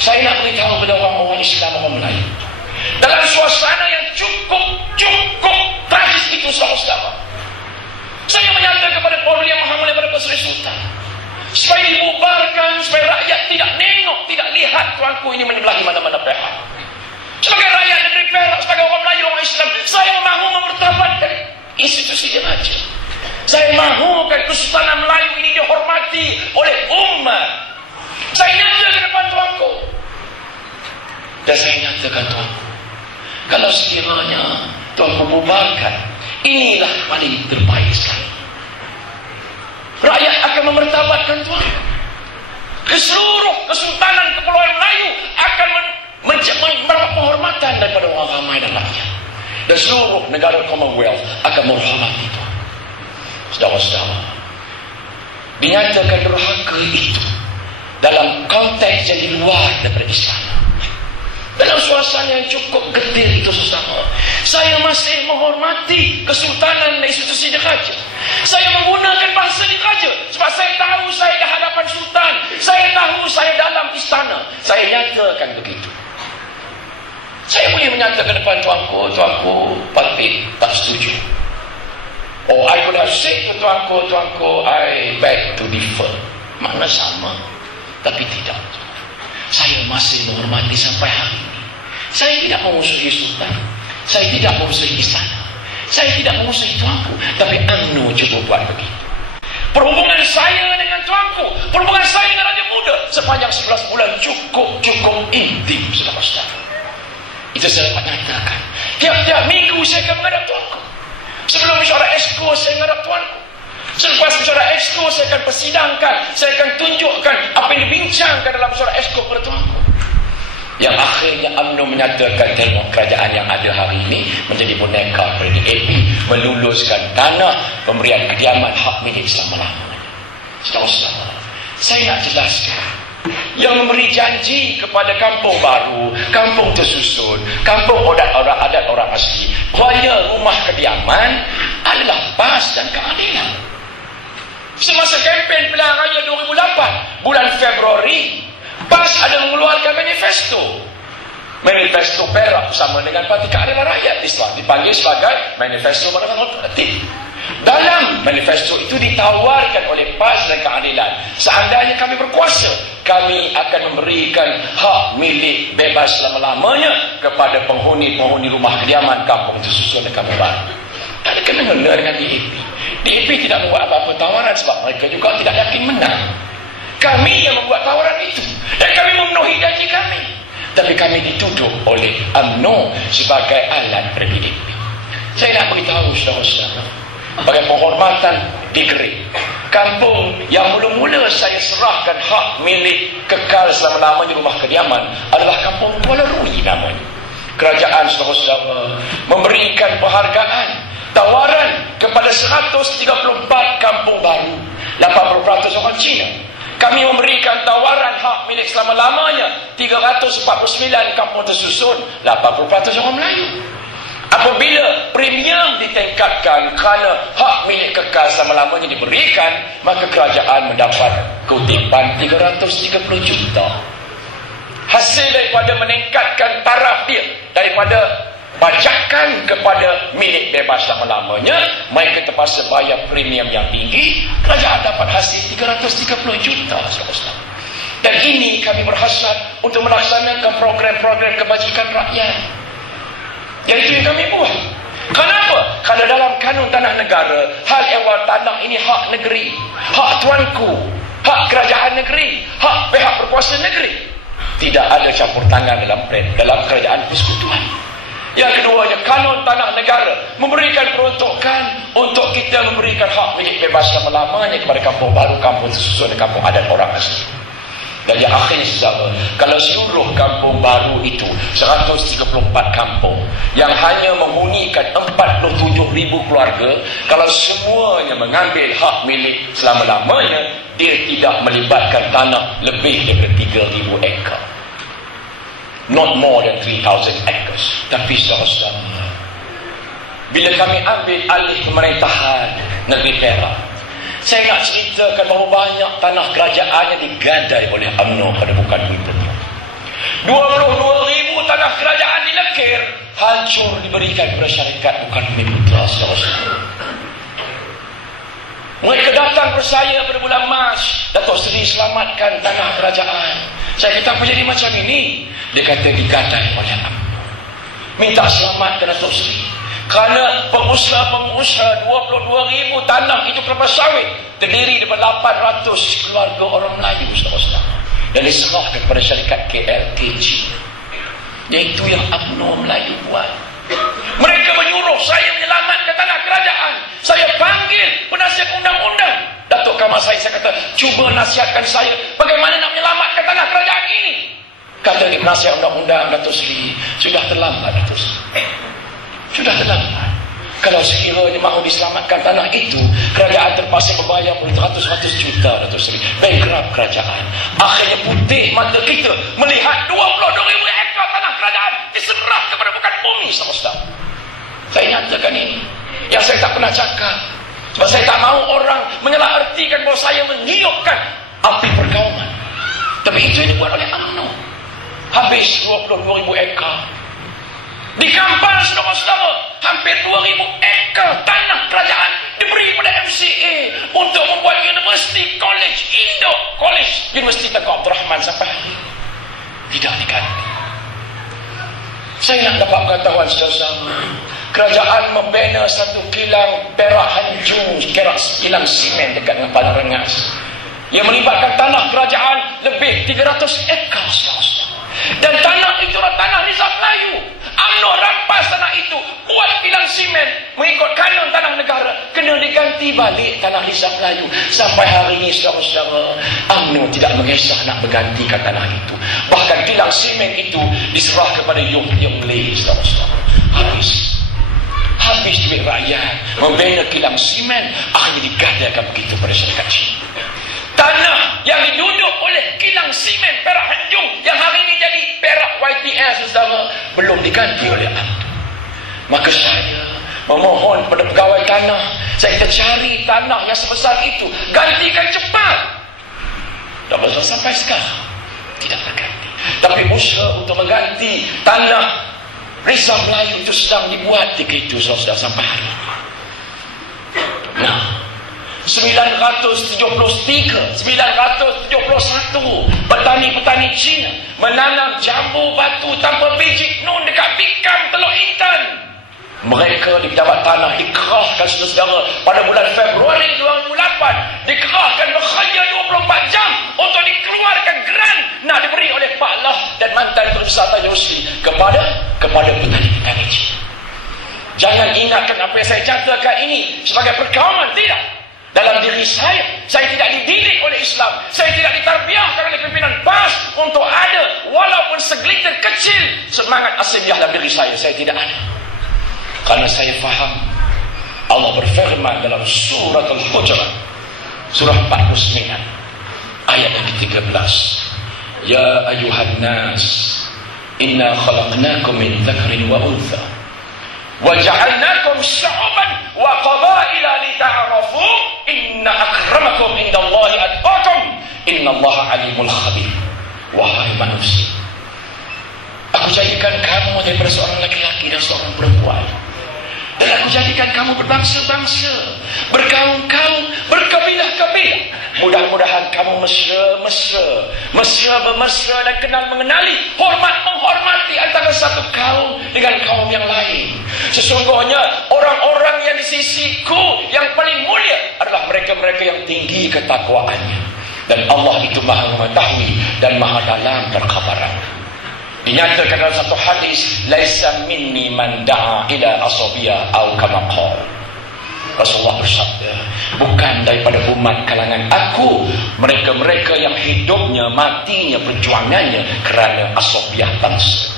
Saya nak beritahu kepada orang-orang Islam, orang Melayu, dalam suasana yang cukup tragis itu, saudara-saudara, saya menyatakan kepada Paul yang Maha Mulia, kepada Sri Sultan, supaya dibubarkan, supaya rakyat tidak nengok, tidak lihat tuanku ini menyebelahi mana-mana pihak. Sebagai rakyat negeri Perak, sebagai orang Melayu, orang Islam, saya mahu memertabatkan institusi raja. Saya mahukan Kesultanan Melayu ini dihormati oleh umat. Saya nyatakan ke depan tuanku, dan saya nyatakan tuanku, kalau sekiranya tuanku bubarkan, inilah paling terbaik sekali. Rakyat akan memertabatkan tuanku. Keseluruh Kesultanan Kepulauan Melayu akan mendapat penghormatan daripada orang ramai dan rakyat. Dan seluruh negara Commonwealth akan menghormati itu. Saudara-saudara, dinyatakan durhaka itu dalam konteks yang di luar daripada Islam, dalam suasana yang cukup getir itu, saudara, saya masih menghormati kesultanan dan institusi diraja. Saya menggunakan bahasa diraja sebab saya tahu saya di hadapan sultan, saya tahu saya dalam istana. Saya nyatakan begitu. Saya boleh menyatakan depan tuanku pasti tak setuju. Oh, I could have said to tuanku, I beg to differ. Makna sama, tapi tidak. Saya masih menghormati sampai hari ini. Saya tidak memusuhi sultan, saya tidak memusuhi istana, saya tidak memusuhi tuanku, tapi UMNO cuba buat begitu. Perhubungan saya dengan tuanku, perhubungan saya dengan Raja Muda sepanjang 11 bulan cukup intim, saudara-saudara. Itu saya dapat nyatakan. Tiap-tiap minggu saya akan menghadap tuanku. Sebelum mesyuarat exco saya menghadap tuanku. Selepas mesyuarat exco saya akan persidangkan, saya akan tunjukkan apa yang dibincangkan dalam mesyuarat exco kepada tuanku. Yang akhirnya UMNO menyatakan kerajaan yang ada hari ini menjadi boneka kepada DAP, meluluskan tanah pemberian kediaman hak milik selama-lamanya. Saudara-saudara, saya nak jelaskan, yang memberi janji kepada kampung baru, kampung tersusun, kampung adat orang asli, bahaya rumah kediaman adalah PAS dan keadilan. Semasa kempen pilihan raya 2008, bulan Februari, PAS ada mengeluarkan manifesto Perak bersama dengan Parti Keadilan Rakyat Islam, dipanggil sebagai Manifesto Masyarakat Alternatif. Dalam manifesto itu ditawarkan oleh PAS dan keadilan, seandainya kami berkuasa, kami akan memberikan hak milik bebas selama-lamanya kepada penghuni rumah kediaman kampung tersusun dan kampung baru. Tak ada kena-mengena dengan DAP. DAP tidak membuat apa-apa tawaran sebab mereka juga tidak yakin menang. Kami yang membuat tawaran itu, dan kami memenuhi janji kami. Tapi kami dituduh oleh UMNO sebagai alat pada DAP. Saya nak beritahu saudara-saudara, sebagai penghormatan degree, kampung yang mula-mula saya serahkan hak milik kekal selama-lamanya rumah kediaman adalah kampung Kuala Rui namanya. Kerajaan saudara-saudara memberikan penghargaan, tawaran kepada 134 kampung baru, 80% orang Cina. Kami memberikan tawaran hak milik selama-lamanya 349 kampung tersusun, 80% orang Melayu. Apabila premium ditingkatkan kerana hak milik kekal selama-lamanya diberikan, maka kerajaan mendapat kutipan 330 juta. Hasil daripada meningkatkan taraf dia daripada bajakan kepada milik bebas selama-lamanya, mereka terpaksa bayar premium yang tinggi, kerajaan dapat hasil 330 juta. Dan ini kami berhasrat untuk melaksanakan program-program kebajikan rakyat. Iaitu yang kami buat. Kenapa? Kalau dalam kanun tanah negara, hal ehwal tanah ini hak negeri, hak tuanku, hak kerajaan negeri, hak pihak berkuasa negeri. Tidak ada campur tangan dalam kerajaan persekutuan. Yang keduanya, kanun tanah negara memberikan peruntukan untuk kita memberikan hak milik bebas selama-lamanya kepada kampung baru, kampung tersusun dan kampung adat orang asli. Dan yang akhirnya saudara, kalau seluruh kampung baru itu 134 kampung yang hanya memunikan 47,000 keluarga, kalau semuanya mengambil hak milik selama-lamanya, dia tidak melibatkan tanah lebih daripada 3,000 ekar. Not more than 3,000 acres. Tapi saudara-saudara, bila kami ambil alih pemerintahan negeri Perak, saya nak ceritakan bahawa banyak tanah kerajaan yang digadai oleh UMNO pada bukan duit premium. 22,000 tanah kerajaan dilekir, hancur diberikan kepada syarikat bukan Mitra, saudara-saudara. Mereka datang kepada saya pada bulan Mac, Datuk Seri selamatkan tanah kerajaan. Saya kata, apa jadi macam ini? Dia kata digadai oleh UMNO. Minta selamatkan Datuk Seri. Kerana pengusaha-pengusaha 22,000 tanah itu kelapa sawit terdiri daripada 800 keluarga orang Melayu, saudara-saudara. Dan diserahkan kepada syarikat KLKG. Iaitu yang UMNO Melayu buat. Mereka menyuruh saya menyelamatkan tanah kerajaan. Saya panggil penasihat undang-undang. Datuk Kamal saya kata, cuba nasihatkan saya bagaimana nak menyelamatkan tanah kerajaan ini. Kata penasihat undang-undang, Datuk Seri, sudah terlambat, Datuk Seri. Sudah terlambat. Kalau sekiranya mahu diselamatkan tanah itu, kerajaan terpaksa membayar beratus-ratus juta, Datuk Seri. Bankrupt kerajaan. Akhirnya putih mata kita melihat 22,000 ekar tanah kerajaan diserah kepada bukan bumi, saudara-saudara. Saya nyatakan ini. Yang saya tak pernah cakap. Sebab saya tak mahu orang menyalahartikan bahawa saya meniupkan api perkauman. Tapi itu yang dibuat oleh UMNO. Habis 22,000 ekar. Di Kampar, saudara-saudara, hampir 2,000 ekar tanah kerajaan diberi kepada MCA untuk membuat universiti, college, Indo College, Universiti Tengku Abdul Rahman sampai hari ini tidak diganti. Saya nak dapat pengetahuan, saudara-saudara, kerajaan membina satu kilang perak hancur, kilang simen dekat dengan Padang Rengas. Yang melibatkan tanah kerajaan lebih 300 ekar, saudara-saudara. Dan tanah itu adalah tanah Rizal Melayu. UMNO rampas tanah itu, buat kilang simen mengikut kanun tanah negara, kena diganti balik tanah Rizal Melayu. Sampai hari ini, saudara-saudara, UMNO tidak mengisah nak bergantikan tanah itu. Bahkan kilang simen itu diserah kepada Yung Lee, saudara-saudara. Habis duit rakyat membina kilang simen, akhirnya digadaikan begitu pada syarikat Cina. Tanah yang diduduk oleh kilang simen perak Hanjung yang hari ini jadi perak YTS, saudara, belum diganti oleh UMNO. Maka saya memohon kepada pegawai tanah, saya kita cari tanah yang sebesar itu, gantikan cepat. Dan sampai sekarang tidak terganti. Tapi usaha untuk mengganti tanah Rizal Melayu itu sedang dibuat ketika itu, saudara, sampai hari ini. Nah, 971 petani-petani Cina menanam jambu batu tanpa biji nun dekat Bikang, Teluk Intan. Mereka di pejabat tanah dikerahkan, saudara, pada bulan Februari 2008, dikerahkan bekerja 24 jam untuk dikeluarkan geran nak diberi oleh Pak Lah dan mantan Menteri Besar Tan Yusri kepada petani-petani Cina. Jangan ingatkan apa yang saya catatkan ini sebagai perkauman, tidak. Dalam diri saya tidak dididik oleh Islam, saya tidak ditarbiahkan oleh pimpinan PAS untuk ada walaupun segelintir kecil semangat asliah dalam diri saya tidak ada. Karena saya faham Allah berfirman dalam surah Al-Hujurat, surah 49 ayat yang ke-13, ya ayuhan nas inna khalaqnakum min dzakarin wa untha wa ja'alnakum syu'uban wa qabaila lita'arafu inna akramakum indallahi atqakum innallaha alimul khabir. Wahai manusia, aku jadikan kamu daripada seorang laki-laki dan seorang perempuan, dan aku jadikan kamu berbangsa-bangsa, berkaum-kaum, berkabilah-kabilah. Mudah-mudahan kamu mesra dan kenal mengenali, menghormati antara satu kaum dengan kaum yang lain. Sesungguhnya orang-orang yang di sisiku yang paling mulia adalah mereka-mereka yang tinggi ketakwaannya. Dan Allah itu maha mengetahui dan maha dalam terkhabaran. Dinyatakan dalam satu hadis, laisa minni man da'a ila asabiyah au kama qala. Rasulullah bersabda, bukan daripada umat kalangan aku mereka-mereka yang hidupnya, matinya, perjuangannya kerana asabiyah bangsa.